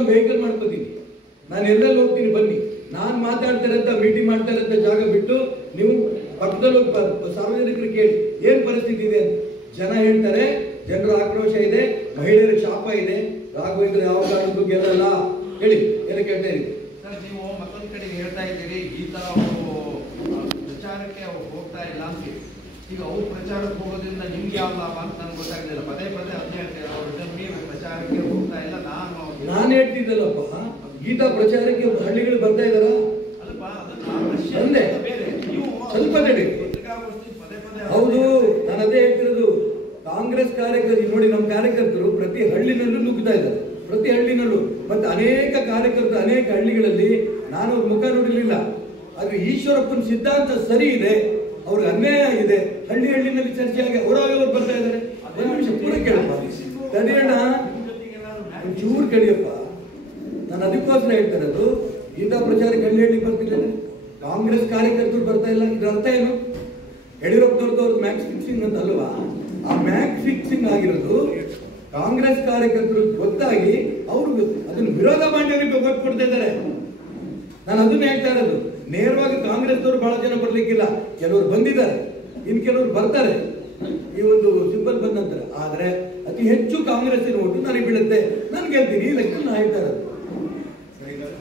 Own vehicle ಮಾಡ್ಕೋತೀನಿ, ನಾನು ಎಲ್ಲೆಲ್ಲಿ ಹೋಗ್ತೀನಿ ಬನ್ನಿ. ನಾನು ಮಾತಾಡ್ತಾ ಇರೋಂಥ ಮೀಟಿಂಗ್ ಮಾಡ್ತಾ ಇರೋಂಥ ಜಾಗ ಬಿಟ್ಟು ನೀವು ಪಕ್ಕದಲ್ಲೂ ಸಾರ್ವಜನಿಕರು ಕೇಳಿ ಏನ್ ಪರಿಸ್ಥಿತಿ ಇದೆ ಅಂತ. ಜನ ಹೇಳ್ತಾರೆ ಜನರ ಆಕ್ರೋಶ ಇದೆ, ಮಹಿಳೆಯರ ಶಾಪ ಇದೆ, ರಾಘವೇಂದ್ರ ಯಾವ ಕಾರಣಕ್ಕೂ ಗೆಲ್ಲಲ್ಲ ಹೇಳಿ. ಏನು ಕೇಳ್ತಾ ಇರಿ ಸರ್? ನೀವು ಮತ್ತೊಂದು ಕಡೆ ಹೇಳ್ತಾ ಇದ್ದೀರಿ ಗೀತಾ ಅವರು ಪ್ರಚಾರಕ್ಕೆ ಅವ್ರು ಹೋಗ್ತಾ ಇಲ್ಲ ಅಂತ. ಈಗ ಅವ್ರು ಪ್ರಚಾರಕ್ಕೆ ಹೋಗೋದ್ರಿಂದ ನಿಮ್ಗೆ ಯಾವ ಲಾಭ ಅಂತ ನನಗೆ ಗೊತ್ತಾಗಲಿಲ್ಲ. ಪದೇ ಪದೇ ಅದನ್ನೇ ಹೇಳ್ತಾರೆ, ಅವ್ರು ಪ್ರಚಾರಕ್ಕೆ ಹೋಗ್ತಾ ಇಲ್ಲ. ನಾನು ಹೇಳ್ತಿದ್ದಲ್ಲಪ್ಪ, ಗೀತಾ ಪ್ರಚಾರಕ್ಕೆ ಹಳ್ಳಿಗಳು ಬರ್ತಾ ಇದಾರ ಅಲ್ಲಪ್ಪ, ಅಂದೆ ಸ್ವಲ್ಪ ತಡಿ. ಹೌದು, ನಾನು ಅದೇ ಹೇಳ್ತಿರೋದು. ಕಾಂಗ್ರೆಸ್ ಕಾರ್ಯಕರ್ತರು ನೋಡಿ, ನಮ್ಮ ಕಾರ್ಯಕರ್ತರು ಪ್ರತಿ ಹಳ್ಳಿನಲ್ಲೂ ನುಗ್ಗುತ್ತಾ ಇದ್ದಾರೆ, ಪ್ರತಿ ಹಳ್ಳಿನಲ್ಲೂ. ಮತ್ತೆ ಅನೇಕ ಕಾರ್ಯಕರ್ತರು ಅನೇಕ ಹಳ್ಳಿಗಳಲ್ಲಿ ನಾನು ಅವ್ರ ಮುಖ ನೋಡಲಿಲ್ಲ. ಆದ್ರೆ ಈಶ್ವರಪ್ಪನ ಸಿದ್ಧಾಂತ ಸರಿ ಇದೆ, ಅವ್ರಿಗೆ ಅನ್ಯಾಯ ಆಗಿದೆ, ಹಳ್ಳಿ ಹಳ್ಳಿನಲ್ಲಿ ಚರ್ಚೆ ಆಗಿ ಅವರಾಗ ಬರ್ತಾ ಇದ್ದಾರೆ. ಒಂದು ನಿಮಿಷ ಪೂರ ಕೇಳಪ್ಪ, ತಡಿಯೋಣ, ಚೂರು ಕೇಳಿಯಪ್ಪ. ನಾನು ಅದಕ್ಕೋಸ್ಕರ ಹೇಳ್ತಾ ಇರೋದು, ಗೀತಾ ಪ್ರಚಾರಕ್ಕೆ ಹಳ್ಳಿ ಹಳ್ಳಿ ಬರ್ತಿಲ್ಲ, ಕಾಂಗ್ರೆಸ್ ಕಾರ್ಯಕರ್ತರು ಬರ್ತಾ ಇಲ್ಲ. ಇದ್ರ ಅರ್ಥ ಏನು? ಯಡಿಯೂರಪ್ಪನವ್ರದ್ದು ಮ್ಯಾಕ್ಸ್ ಫಿಕ್ಸಿಂಗ್ ಅಂತ ಅಲ್ವಾ? ಆ ಮ್ಯಾಕ್ಸ್ ಫಿಕ್ಸಿಂಗ್ ಆಗಿರೋದು ಕಾಂಗ್ರೆಸ್ ಕಾರ್ಯಕರ್ತರು ಗೊತ್ತಾಗಿ ಅವರು ಅದನ್ನು ವಿರೋಧ ಮಾಡಿ ಒತ್ತು ಕೊಡ್ತಾ ಇದ್ದಾರೆ. ನಾನು ಅದನ್ನ ಹೇಳ್ತಾ ಇರೋದು. ನೇರವಾಗಿ ಕಾಂಗ್ರೆಸ್ನವರು ಬಹಳ ಜನ ಬರ್ಲಿಕ್ಕಿಲ್ಲ, ಕೆಲವರು ಬಂದಿದ್ದಾರೆ, ಇನ್ನು ಕೆಲವರು ಬರ್ತಾರೆ ಈ ಒಂದು ಸಿಂಬಲ್ ಬಂದ ನಂತರ. ಆದ್ರೆ ಅತಿ ಹೆಚ್ಚು ಕಾಂಗ್ರೆಸ್ಸಿನ ಓಟು ನನಗೆ ಬೀಳುತ್ತೆ, ನಾನು ಗೆಲ್ತೀನಿ. ಈ ಲೆಕ್ಕ ನಾನು ಹೇಳ್ತಾ ಇರೋದು.